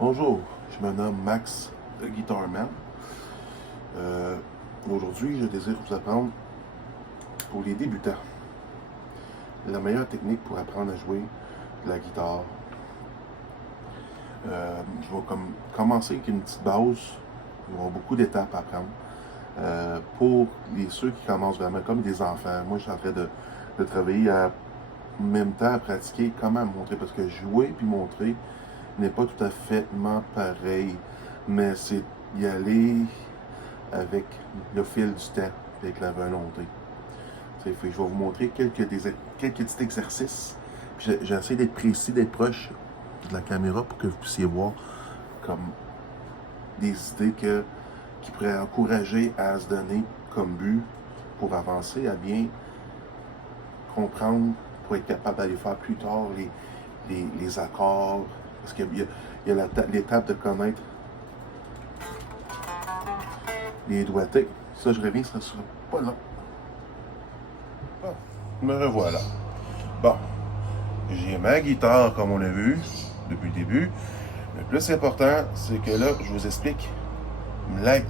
Bonjour, je me nomme Max de Guitarman. Aujourd'hui, je désire vous apprendre pour les débutants la meilleure technique pour apprendre à jouer de la guitare. Je vais commencer avec une petite base. Il y aura beaucoup d'étapes à apprendre. Pour ceux qui commencent vraiment comme des enfants, moi je suis en train de travailler en même temps à pratiquer comment montrer, parce que jouer puis montrer n'est pas tout à fait pareil, mais c'est y aller avec le fil du temps, avec la volonté. Je vais vous montrer quelques petits exercices. J'essaie d'être précis, d'être proche de la caméra pour que vous puissiez voir comme des idées qui pourraient encourager à se donner comme but pour avancer, à bien comprendre, pour être capable d'aller faire plus tard les accords. Parce qu'il y a l'étape de connaître les doigtés. Ça, je reviens, ça sera pas long. Bon, me revoilà. Bon, j'ai ma guitare, comme on l'a vu depuis le début. Le plus important, c'est que là, je vous explique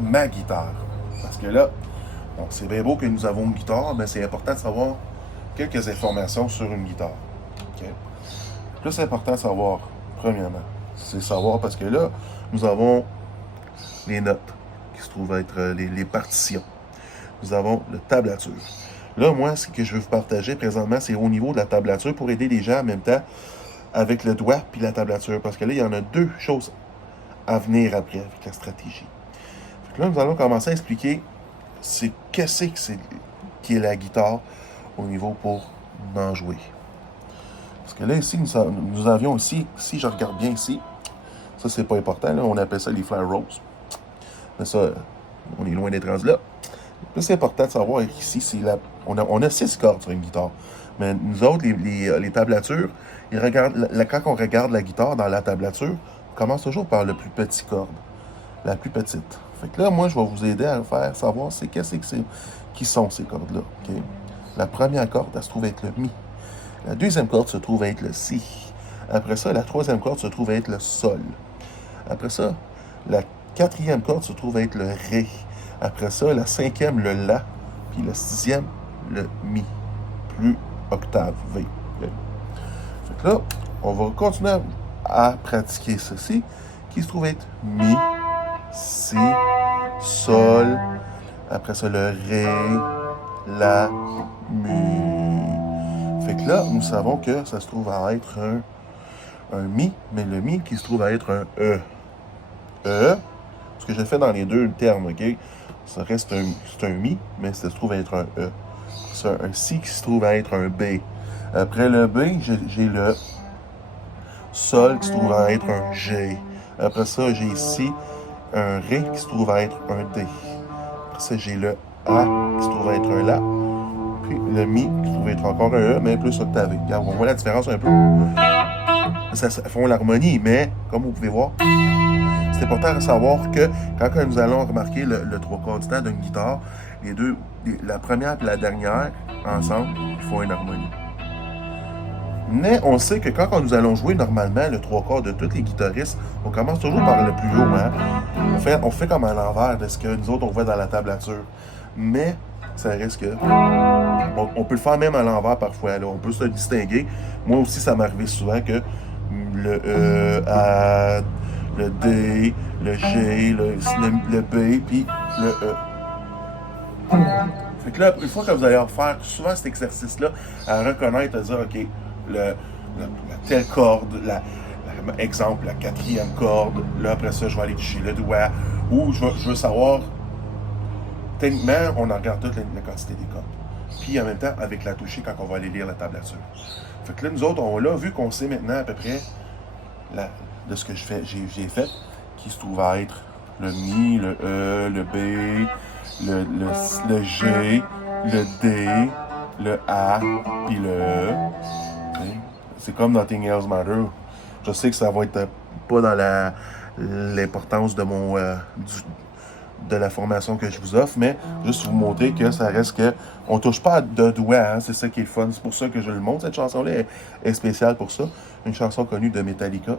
ma guitare. Parce que là, bon, c'est bien beau que nous avons une guitare, mais c'est important de savoir quelques informations sur une guitare. Okay? Le plus important de savoir, premièrement, c'est savoir, parce que là, nous avons les notes qui se trouvent être les partitions. Nous avons la tablature. Là, moi, ce que je veux vous partager présentement, c'est au niveau de la tablature pour aider les gens en même temps avec le doigt puis la tablature. Parce que là, il y en a deux choses à venir après avec la stratégie. Là, nous allons commencer à expliquer qu'est-ce qui est la guitare au niveau pour en jouer. Parce que là, ici, nous avions ici, si je regarde bien ici, ça, c'est pas important, là, on appelle ça les flat rose. Mais ça, on est loin d'être rendu là. Le plus important de savoir ici, c'est on a 6 cordes sur une guitare. Mais nous autres, les tablatures, quand on regarde la guitare dans la tablature, on commence toujours par le plus petit corde, la plus petite. Fait que là, moi, je vais vous aider à faire savoir qui sont ces cordes-là. Okay? La première corde, elle se trouve être le Mi. La deuxième corde se trouve être le Si. Après ça, la troisième corde se trouve être le Sol. Après ça, la quatrième corde se trouve être le Ré. Après ça, la cinquième, le La. Puis la sixième, le Mi. Plus octave, V. Okay. Fait que là, on va continuer à pratiquer ceci, qui se trouve être Mi, Si, Sol. Après ça, le Ré, La, Mi. Fait que là, nous savons que ça se trouve à être un Mi, mais le Mi qui se trouve à être un E. E, ce que j'ai fait dans les deux termes, OK? Ça reste c'est un Mi, mais ça se trouve à être un E. C'est un Si qui se trouve à être un B. Après le B, j'ai le Sol qui se trouve à être un G. Après ça, j'ai ici un Ré qui se trouve à être un D. Après ça, j'ai le A qui se trouve à être un La. Puis le Mi qui se trouve à être encore un E, mais plus octavé. Regarde, on voit la différence un peu. Ça font l'harmonie, mais comme vous pouvez voir, c'est important de savoir que quand nous allons remarquer le trois quarts du temps d'une guitare, la première et la dernière, ensemble, ils font une harmonie. Mais on sait que quand nous allons jouer normalement le trois quarts de tous les guitaristes, on commence toujours par le plus haut. Hein? On fait comme à l'envers de ce que nous autres on voit dans la tablature. Mais ça risque que... On peut le faire même à l'envers parfois. Là. On peut se distinguer. Moi aussi, ça m'est arrivé souvent que le E, A, le D, le G, le B, puis le E. Fait que là, une fois que vous allez faire souvent cet exercice-là, à reconnaître, à dire, OK, la telle corde, exemple, la quatrième corde, là, après ça, je vais aller toucher le doigt, ou je veux savoir, techniquement, on en regarde toute la quantité des cordes. Puis en même temps, avec la toucher quand on va aller lire la tablature. Fait que là, nous autres, on l'a vu qu'on sait maintenant à peu près de ce que j'ai fait, qui se trouve à être le Mi, le E, le B, le G, le D, le A, puis le E. Okay. C'est comme Nothing Else Matters. Je sais que ça va être pas dans l'importance de de la formation que je vous offre, mais juste vous montrer que ça reste que on touche pas de doigts, hein, c'est ça qui est le fun. C'est pour ça que je le montre. Cette chanson-là est spéciale pour ça. Une chanson connue de Metallica.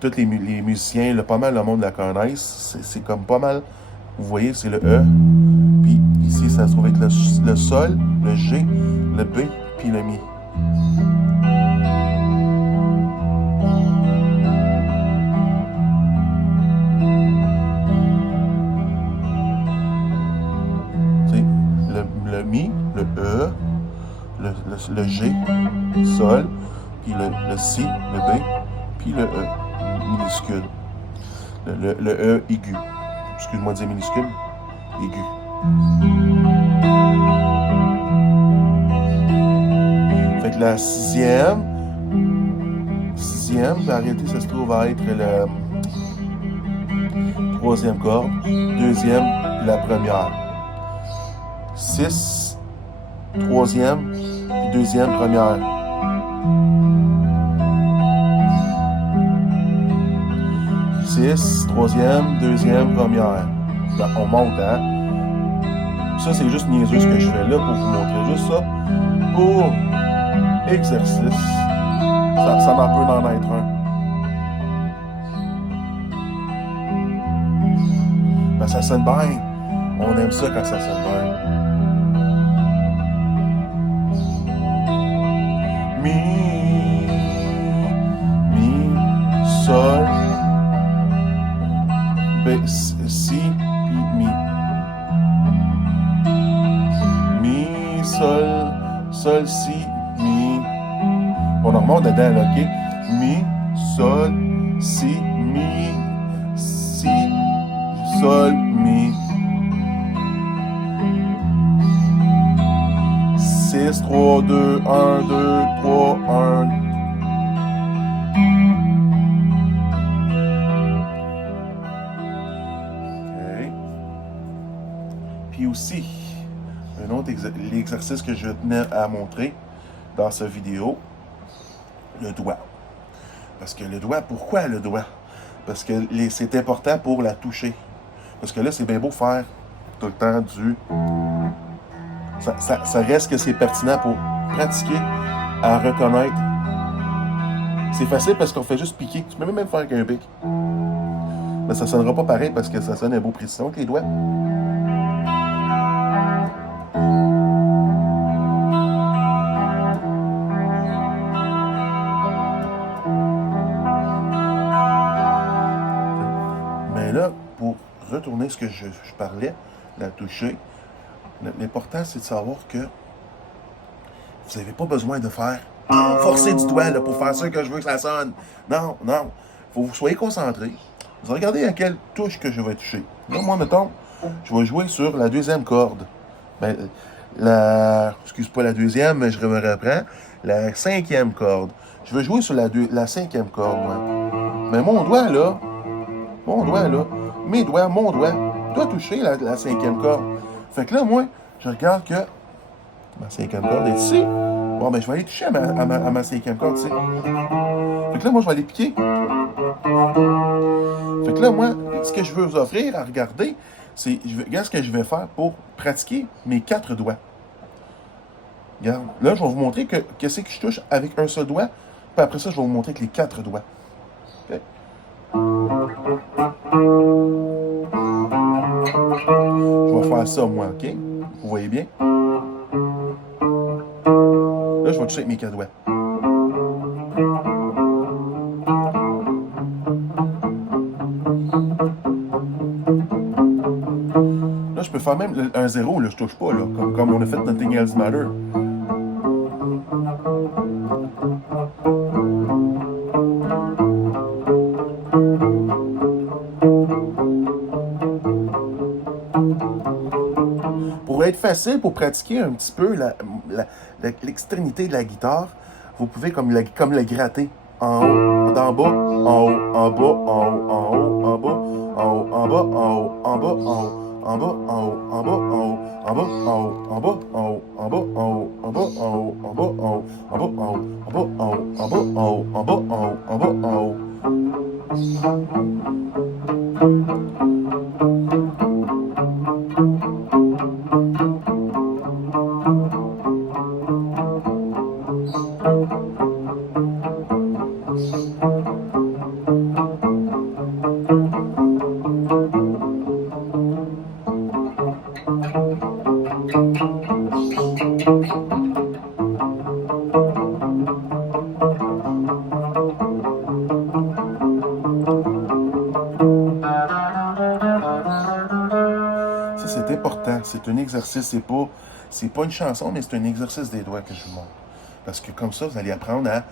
tous les musiciens, pas mal le monde la connaissent. C'est comme pas mal, vous voyez, c'est le E. Puis ici, ça se trouve être le Sol, le G, le B, puis le Mi. Le Mi, le E, le G, Sol, puis le Si, le B, puis le E, minuscule. Le E aigu. Excuse-moi de dire minuscule, aigu. Fait que la sixième, en réalité, ça se trouve à être le troisième corde, deuxième, puis la première. 6, troisième, puis deuxième, première. 6, troisième, deuxième, première. Ben, on monte, hein? Ça, c'est juste niaiseux ce que je fais là pour vous montrer juste ça. Pour exercice, ça m'en peut en être un. Ben, ça sonne bien. On aime ça quand ça sonne bien. Mi, Sol, B, Si, puis Mi. Mi, Sol, Si, Mi. On en remonte dedans, là, OK? Mi, Sol, Si, Mi, Si, Sol, Mi. 6, 3, 2, 1, 2, 3, 1. OK. Puis aussi, un autre l'exercice que je tenais à montrer dans cette vidéo, le doigt. Parce que le doigt, pourquoi le doigt? Parce que c'est important pour la toucher. Parce que là, c'est bien beau faire tout le temps du... Ça reste que c'est pertinent pour pratiquer à reconnaître. C'est facile parce qu'on fait juste piquer. Tu peux même faire avec un pic. Mais ça ne sonnera pas pareil parce que ça sonne un beau précision avec les doigts. Mais là, pour retourner ce que je parlais, la toucher, l'important, c'est de savoir que vous n'avez pas besoin de faire forcer du doigt là, pour faire ça que je veux que ça sonne. Non. Il faut que vous soyez concentrés. Vous regardez à quelle touche que je vais toucher. Là, moi, mettons, je vais jouer sur la deuxième corde. Ben, excuse pas la deuxième, mais je me reprends. La cinquième corde. Je vais jouer sur la cinquième corde, moi. Mais mon doigt, mes doigts, mon doigt, doit toucher la cinquième corde. Fait que là, moi, je regarde que ma cinquième corde est ici. Bon, ben, je vais aller toucher à ma cinquième corde ici. Fait que là, moi, je vais aller piquer. Fait que là, moi, ce que je veux vous offrir à regarder, c'est, regarde ce que je vais faire pour pratiquer mes 4 doigts. Regarde, là, je vais vous montrer qu'est-ce que je touche avec un seul doigt. Puis après ça, je vais vous montrer avec les 4 doigts. Okay? Je vais faire ça, moi, OK? Vous voyez bien? Là, je vais toucher avec mes 4 doigts. Là, je peux faire même un 0, là, je touche pas, là, comme on a fait dans Nothing Else Matter. Pour être facile, pour pratiquer un petit peu l'extrémité de la guitare, vous pouvez comme le gratter en haut, d'en bas, en haut, en bas, en haut, en haut, en bas, en haut, en bas, en haut, en bas, en haut, en bas, en haut, en bas, en haut, en bas, en haut, en bas, en haut, en bas, en haut, en bas, en haut, en bas, en haut, en bas, en haut, en bas, en haut, en bas, en haut, en bas, en haut. important. C'est un exercice. C'est pas une chanson, mais c'est un exercice des doigts que je vous montre. Parce que comme ça, vous allez apprendre à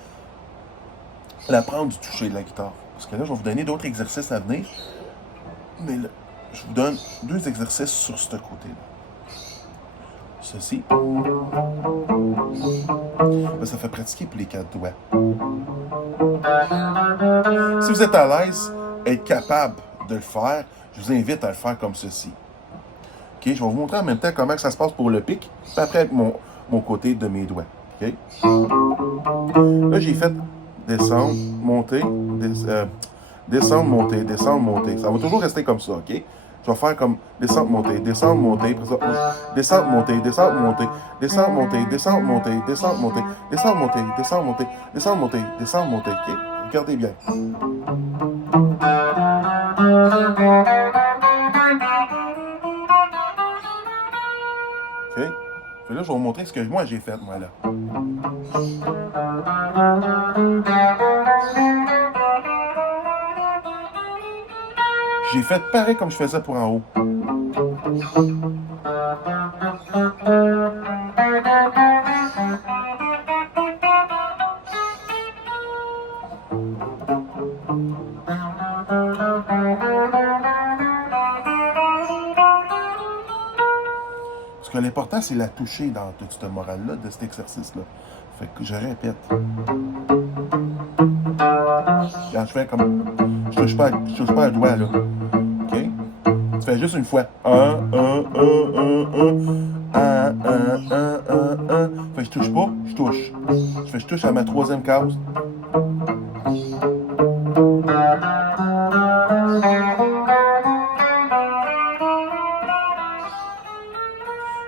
l'apprendre du toucher de la guitare. Parce que là, je vais vous donner d'autres exercices à venir. Mais là, je vous donne 2 exercices sur ce côté-là. Ceci. Là, ça fait pratiquer pour les 4 doigts. Si vous êtes à l'aise, être capable de le faire, je vous invite à le faire comme ceci. OK, je vais vous montrer en même temps comment ça se passe pour le pic, puis après avec mon côté de mes doigts. OK? Là, j'ai fait descendre, monter, descendre, monter, descendre, monter. Ça va toujours rester comme ça, OK? Je vais faire comme descendre, monter, descendre, monter, descendre, monter, descendre, monter, descendre, monter, descendre, monter, descendre, monter, descendre, monter, descendre, monter, descendre, monter, descendre, monter. OK? Regardez bien. OK? Puis là, je vais vous montrer ce que moi j'ai fait, moi, là. J'ai fait pareil comme je faisais pour en haut. Parce que l'important, c'est la toucher dans toute cette morale-là, de cet exercice-là. Fait que je répète. Quand je fais comme... Je touche pas le doigt, là. OK? Tu fais juste une fois. Un. Fait que je touche pas, je touche. Je touche à ma 3e case.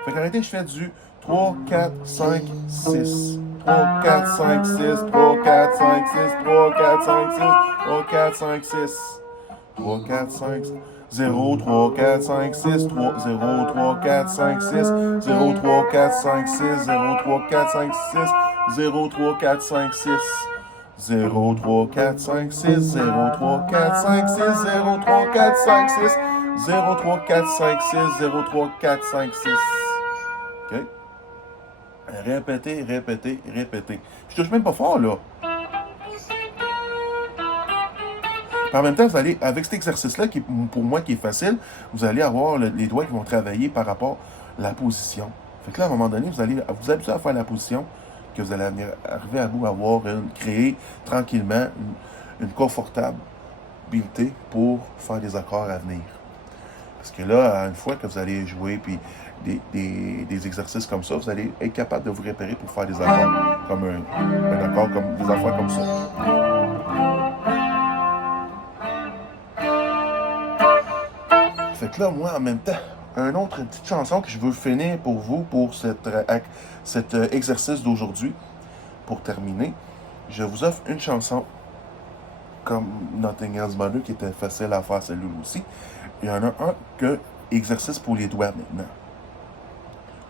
Fait qu'arrêtez, je fais du 3, 4, 5, 6. 3, 4, 5, 6. 3, 4, 5, 6. 3, 4, 5, 6. 3, 4, 5, 6. 3, 4, 5, 0, 3, 4, 5, 6. 3, 0, 3, 4, 5, 6. 0, 3, 4, 5, 6. 0, 3, 4, 5, 6. 0, 3, 4, 5, 6. 0, 3, 4, 5, 6. 0, 3, 4, 5, 6. 0, 3, 4, 5, 6. 0, 3, 4, 5, 6. 0, 3, 4, 5, 6. OK? Répétez, répétez, répétez. Je touche même pas fort, là. Puis en même temps, vous allez, avec cet exercice-là, qui pour moi qui est facile, vous allez avoir les doigts qui vont travailler par rapport à la position. Fait que là, à un moment donné, vous allez vous habituer à faire la position, que vous allez arriver à vous avoir créer tranquillement une confortabilité pour faire des accords à venir. Parce que là, une fois que vous allez jouer puis des exercices comme ça, vous allez être capable de vous repérer pour faire des accords, comme un accord, comme des affaires comme ça. Fait que là, moi, en même temps, une petite chanson que je veux finir pour vous, pour cet exercice d'aujourd'hui, pour terminer. Je vous offre une chanson comme Nothing Else Matters, qui était facile à faire, celle-là aussi. Il y en a un que exercice pour les doigts maintenant.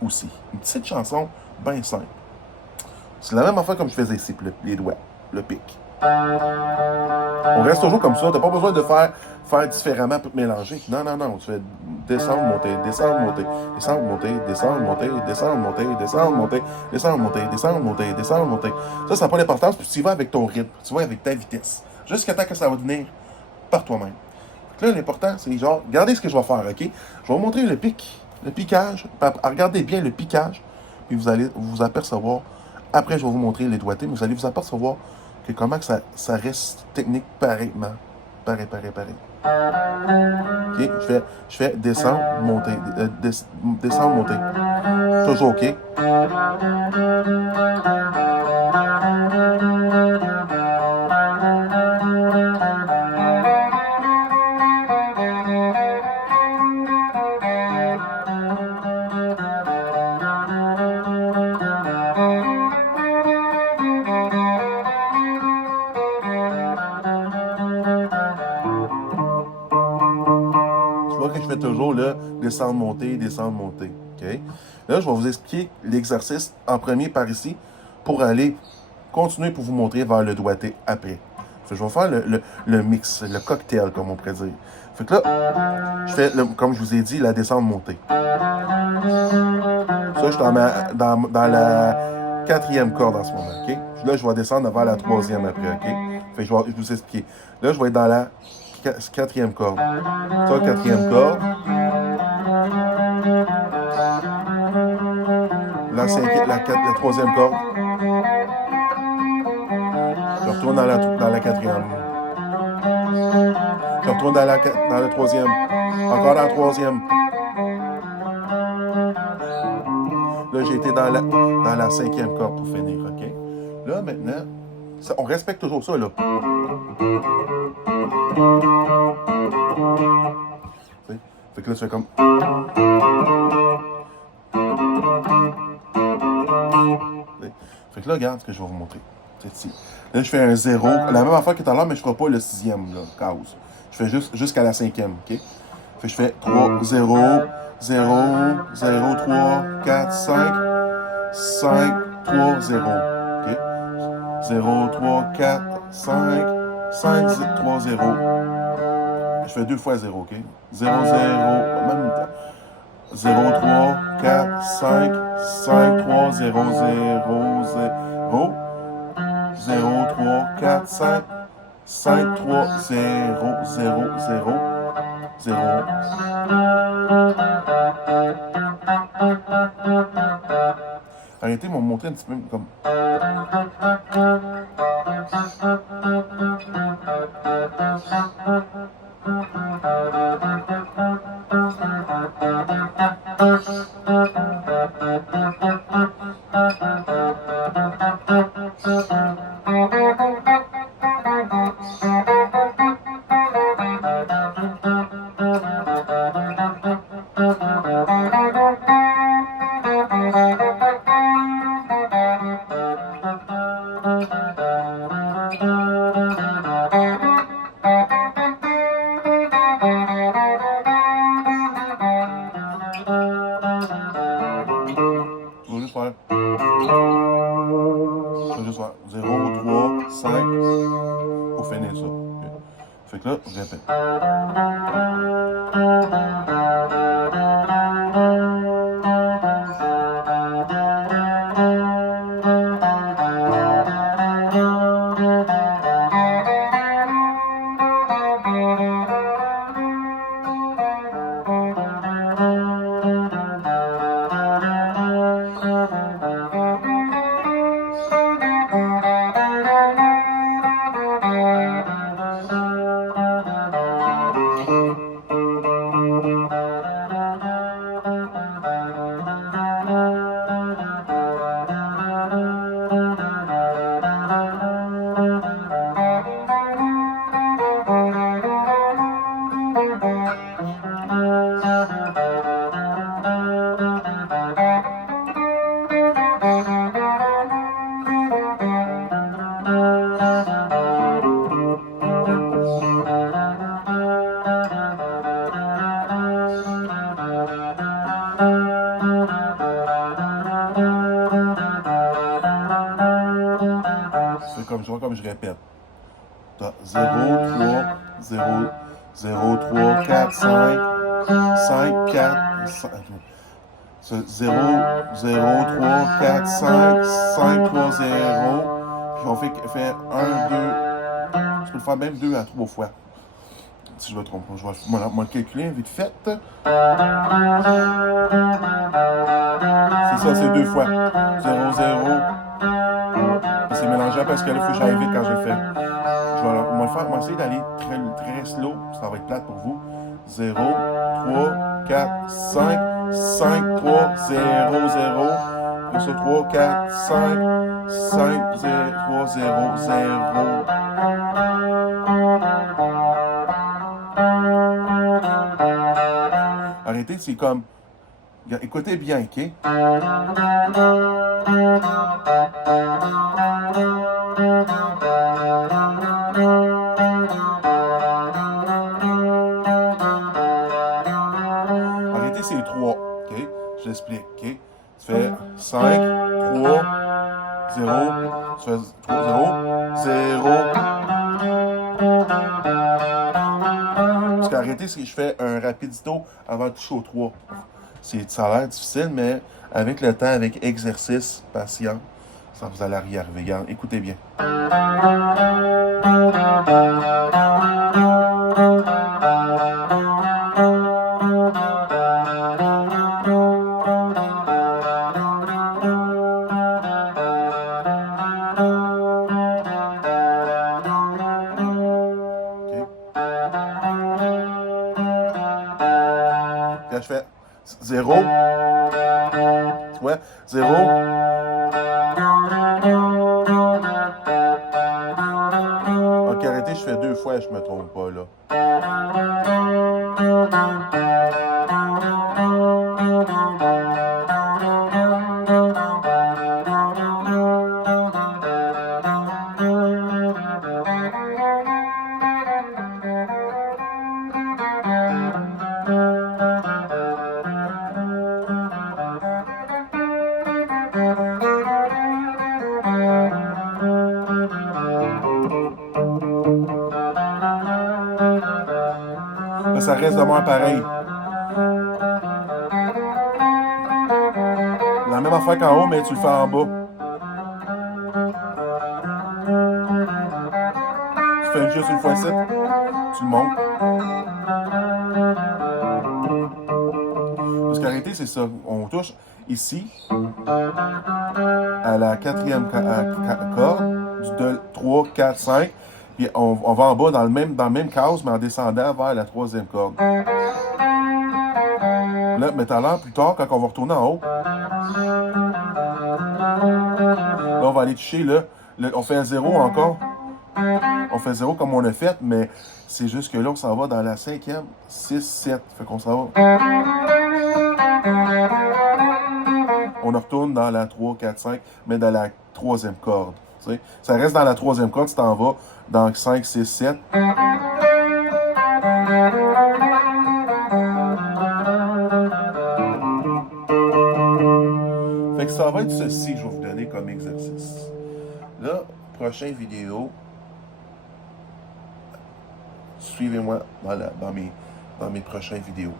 Aussi. Une petite chanson bien simple. C'est la même affaire comme je faisais ici, les doigts, le pic. On reste toujours comme ça. T'as pas besoin de faire différemment pour te mélanger. Non, non, non. Tu fais descendre, monter, descendre, monter, descendre, monter, descendre, monter, descendre, monter, descendre, monter, descendre, monter, descendre, monter, descendre, monter. Ça n'a pas d'importance, puis tu y vas avec ton rythme. Tu vas avec ta vitesse. Jusqu'à temps que ça va venir par toi-même. Là, l'important, c'est genre, regardez ce que je vais faire, OK? Je vais vous montrer le piquage. Regardez bien le piquage, puis vous allez vous apercevoir. Après, je vais vous montrer les doigtés, mais vous allez vous apercevoir que comment que ça reste technique pareillement. Pareil. OK? Je fais descendre, monter. Descendre, monter. Toujours OK? Que je fais toujours là, descendre, monter, OK? Là, je vais vous expliquer l'exercice en premier par ici pour aller continuer pour vous montrer vers le doigté après. Fait que je vais faire le mix, le cocktail, comme on pourrait dire. Fait que là, je fais, comme je vous ai dit, la descente montée. Ça, je suis dans la quatrième corde en ce moment, OK? Là, je vais descendre vers la troisième après, OK? Fait que je vais vous expliquer. Là, je vais être dans la quatrième corde. Ça, quatrième corde. La troisième corde. Je retourne dans la quatrième. Je retourne dans la troisième. Encore dans la troisième. Là, j'ai été dans la cinquième corde pour finir, OK? Là, maintenant, on respecte toujours ça, là. T'sais? Fait que là, tu fais comme... T'sais? Fait que là, regarde ce que je vais vous montrer. C'est ici. Là, je fais un 0. La même affaire que tout à l'heure, mais je ne ferai pas le sixième, là, cause. Je fais jusqu'à la cinquième, OK? Fait que je fais 3, 0, 0, 0, 3, 4, 5, 5, 3, 0. OK? 0, 3, 4, 5, 5, 3, 0. Je fais 2 fois 0, OK? 0, 0, même temps. 0, 3, 4, 5, 5, 3, 0, 0, 0. 0, 3, 4, 5, 5, 3, 0, 0, 0, 0. Arrêtez, m'ont montré un petit peu comme... Je vais juste faire 0, 3, 5 pour finir ça. Okay. Fait que là, je répète. Comme je répète. 0, 3, 0, 0, 3, 4, 5, 5, 4, 5. 0, 0, 3, 4, 5, 5, 3, 0. Puis on fait 1, 2. Je peux le faire même 2 à 3 fois. Si je me trompe pas, je vais le calculer vite fait. C'est ça, c'est 2 fois. 0, 0. C'est mélangeant parce que là, il faut que j'aille vite quand je le fais. Je vais essayer d'aller très slow. Ça va être plate pour vous. 0, 3, 4, 5, 5, 3, 0, 0. Après ça, 3, 4, 5, 5, 0, 3, 0, 0. Arrêtez, c'est comme... Écoutez bien, OK? Arrêtez, c'est 3, OK? Je l'explique, OK? Tu fais 5, 3, 0, tu fais 3, 0, 0, Parce qu'arrêter, c'est que je fais un rapidito avant de toucher au 3. Ça a l'air difficile, mais avec le temps, avec exercice, patience, ça vous allez y arriver. Regarde, écoutez bien. Quand je fais 0, tu vois, 0. Ok, arrêtez, je fais 2 fois, je me trompe pas là. Mais ça reste de moins pareil. La même affaire qu'en haut, mais tu le fais en bas. Tu fais juste une fois ici, tu le montes. Parce qu'arrêter, c'est ça. On touche ici, à la quatrième corde, du 2, 3, 4, 5. Puis on va en bas dans le même case, mais en descendant vers la troisième corde. Là, mais tout à l'heure, plus tard, quand on va retourner en haut, là, on va aller toucher, là, on fait un 0 encore. On fait 0 comme on a fait, mais c'est juste que là, on s'en va dans la cinquième, 6, 7. Fait qu'on s'en va. On retourne dans la 3, 4, 5, mais dans la troisième corde. Tu sais. Ça reste dans la troisième corde, tu t'en vas dans 5, 6, 7. Fait que ça va être ceci que je vais vous donner comme exercice. Là, prochaine vidéo, suivez-moi dans mes prochaines vidéos.